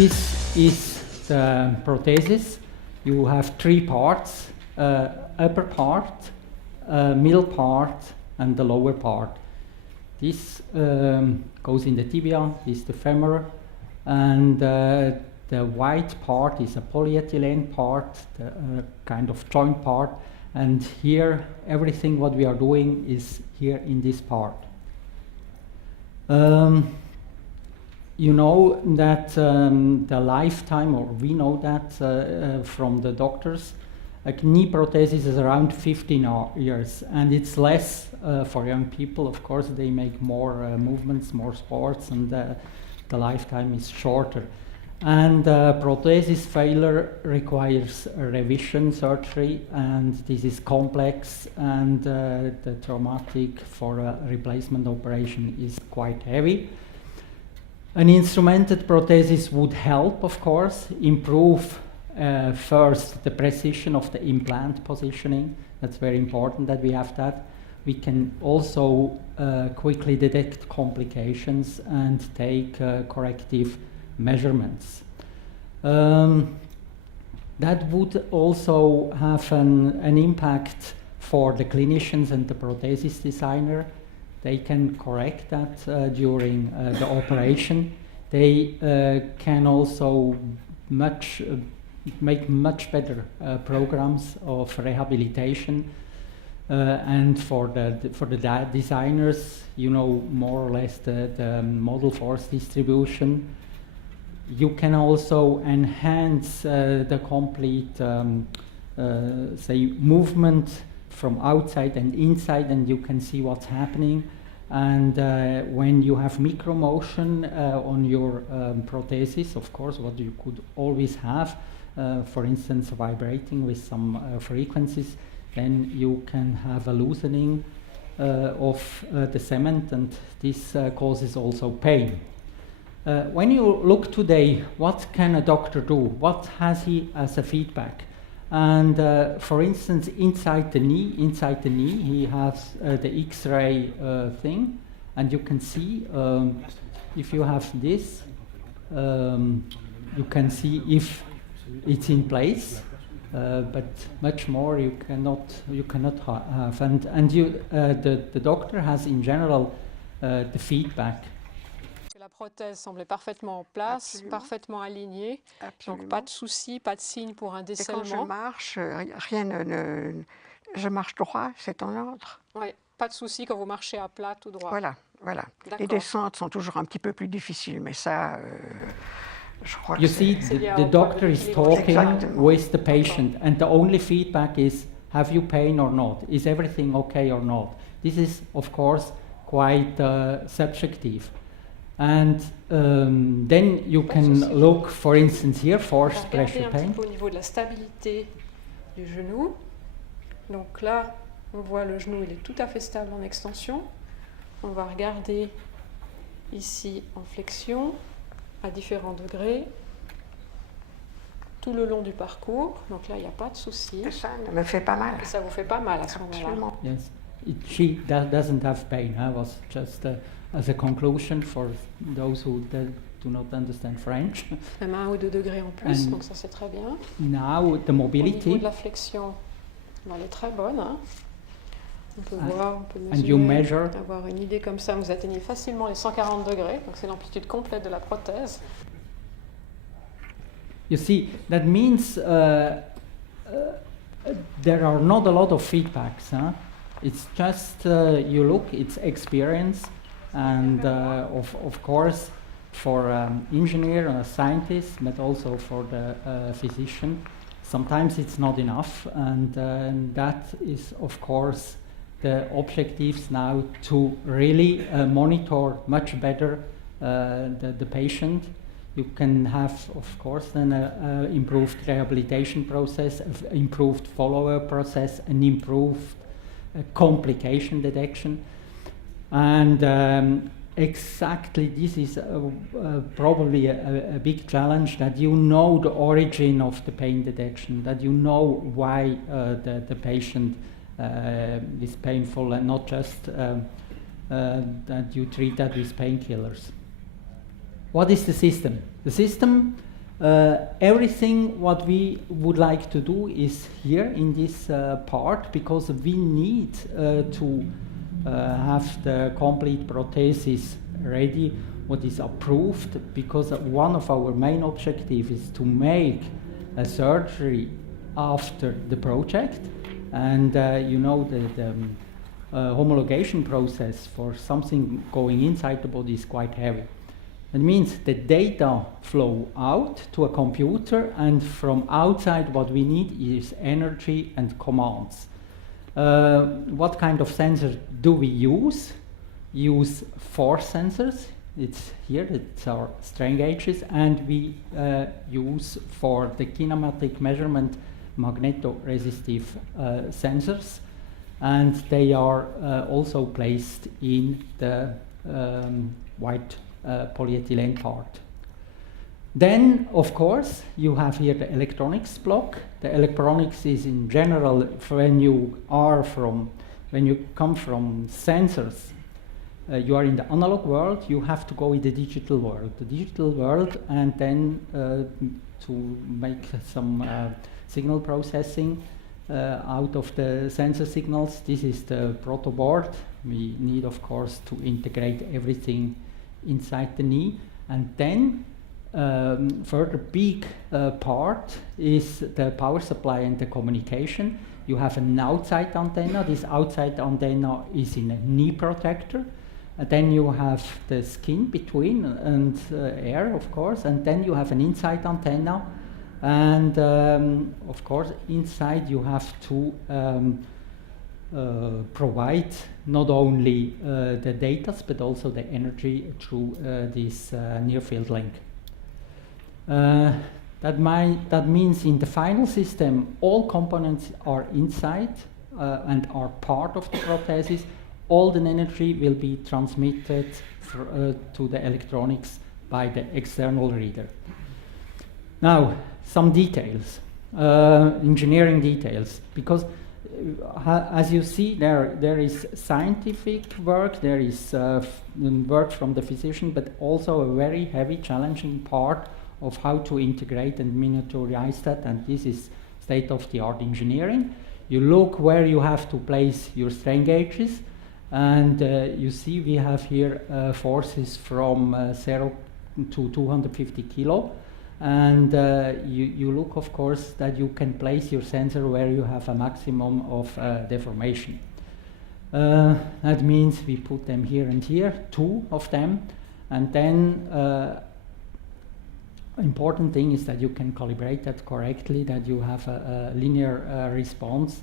this is the proteases. You have three parts, upper part, middle part, and the lower part. This goes in the tibia, this is the femur, and the white part is a polyethylene part, the kind of joint part, and here everything what we are doing is here in this part. You know that the lifetime, or we know that from the doctors, a knee prosthesis is around 15 years, and it's less for young people. Of course, they make more movements, more sports, and the lifetime is shorter. And prosthesis failure requires a revision surgery, and this is complex, and the traumatic for a replacement operation is quite heavy. An instrumented prosthesis would help, of course, improve first the precision of the implant positioning. That's very important that we have that. We can also quickly detect complications and take corrective measurements. That would also have an impact for the clinicians and the prosthesis designer. They can correct that during the operation. They can also make much better programs of rehabilitation. And for the designers, you know more or less the modal force distribution. You can also enhance the complete, say, movement from outside and inside, and you can see what's happening. And when you have micro motion on your prosthesis, of course, what you could always have, for instance, vibrating with some frequencies, then you can have a loosening of the cement, and this causes also pain. When you look today, what can a doctor do? What has he as a feedback? And for instance, inside the knee, he has the X-ray thing, and you can see if you have this, you can see if it's in place, but much more you cannot have. And the doctor has in general the feedback. La prothèse semblait parfaitement en place, absolument, parfaitement alignée, absolument. Donc pas de souci, pas de signe pour un décellement. Et quand je marche, je marche droit, c'est en ordre. Oui, pas de souci quand vous marchez à plat, tout droit. Voilà. Les descentes sont toujours un petit peu plus difficiles, mais ça, je crois que you see, the doctor is talking with the patient, and the only feedback is, have you pain or not? Is everything okay or not? This is, of course, quite subjective. And then you can look, for instance, here, force pressure pain. Au niveau de la stabilité du genou. Donc là, on voit le genou, il est tout à fait stable en extension. On va regarder ici en flexion, à différents degrés, tout le long du parcours. Donc là, il n'y a pas de souci. Ça ne me fait pas mal. Et ça vous fait pas mal à ce moment-là. Yes, she doesn't have pain. I was just as a conclusion for those who do not understand French. Même 1 ou 2 degrés en plus, donc ça c'est très bien. Now the mobility. Au niveau de la flexion, elle est très bonne. Hein. On peut voir, on peut mesurer, avoir une idée comme ça. Vous atteignez facilement les 140 degrés, donc c'est l'amplitude complète de la prothèse. You see, that means there are not a lot of feedbacks. Huh? It's just you look, it's experience, and of course for engineer and a scientist, but also for the physician, sometimes it's not enough, and that is of course the objectives now to really monitor much better the patient. You can have, of course, then an improved rehabilitation process, improved follow-up process, an improved complication detection. And exactly this is probably a big challenge, that you know the origin of the pain detection, that you know why the patient is painful, and not just that you treat that with painkillers. What is the system? The system Everything what we would like to do is here in this part, because we need to have the complete proteases ready, what is approved, because one of our main objectives is to make a surgery after the project. And you know, the homologation process for something going inside the body is quite heavy. It means the data flow out to a computer, and from outside what we need is energy and commands. What kind of sensor do we use? Use force sensors. It's here, it's our strain gauges, and we use for the kinematic measurement magnetoresistive sensors, and they are also placed in the white polyethylene part. Then, of course, you have here the electronics block. The electronics is in general, when you come from sensors, you are in the analog world, you have to go in the digital world. The digital world, and then to make some signal processing out of the sensor signals. This is the proto board. We need, of course, to integrate everything inside the knee. And then further big part is the power supply and the communication. You have an outside antenna. This outside antenna is in a knee protector. And then you have the skin between and air, of course. And then you have an inside antenna. And of course, inside you have to provide not only the data, but also the energy through this near field link. That means in the final system, all components are inside and are part of the proteases. All the energy will be transmitted to the electronics by the external reader. Now, some details, engineering details, because as you see, there is scientific work, there is work from the physician, but also a very heavy, challenging part of how to integrate and miniaturize that, and this is state-of-the-art engineering. You look where you have to place your strain gauges, and you see we have here forces from 0 to 250 kilo. And you look, of course, that you can place your sensor where you have a maximum of deformation. That means we put them here and here, 2 of them. And then important thing is that you can calibrate that correctly, that you have a linear response.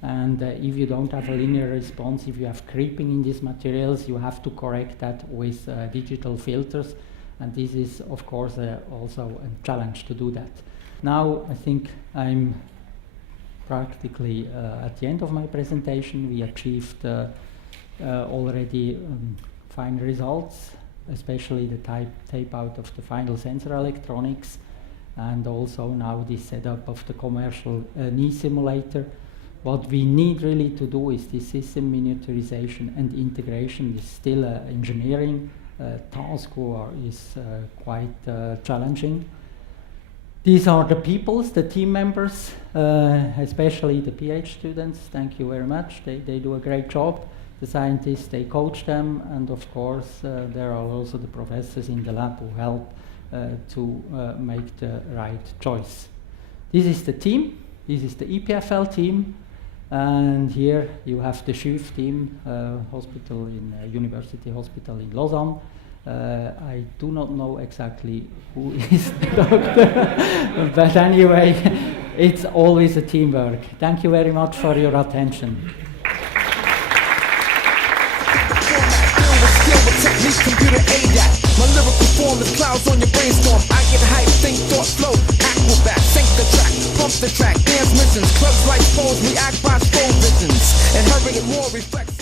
And if you don't have a linear response, if you have creeping in these materials, you have to correct that with digital filters. And this is, of course, also a challenge to do that. Now, I think I'm practically at the end of my presentation. We achieved already fine results, especially the tape out of the final sensor electronics, and also now the setup of the commercial knee simulator. What we need really to do is this system miniaturization and integration is still engineering task is quite challenging. These are the peoples, the team members, especially the PhD students. Thank you very much. They do a great job. The scientists, they coach them, and of course there are also the professors in the lab who help to make the right choice. This is the team. This is the EPFL team. And here you have the CHUV team, hospital in University Hospital in Lausanne. I do not know exactly who is the doctor, but anyway, it's always a teamwork. Thank you very much for your attention. Computer ADAT. My lyrical form is clouds on your brainstorm. I get hype, think, thought, flow, acrobat, sync the track, pump the track, dance missions, clubs like foes, react by scroll visions, and hurry more reflex.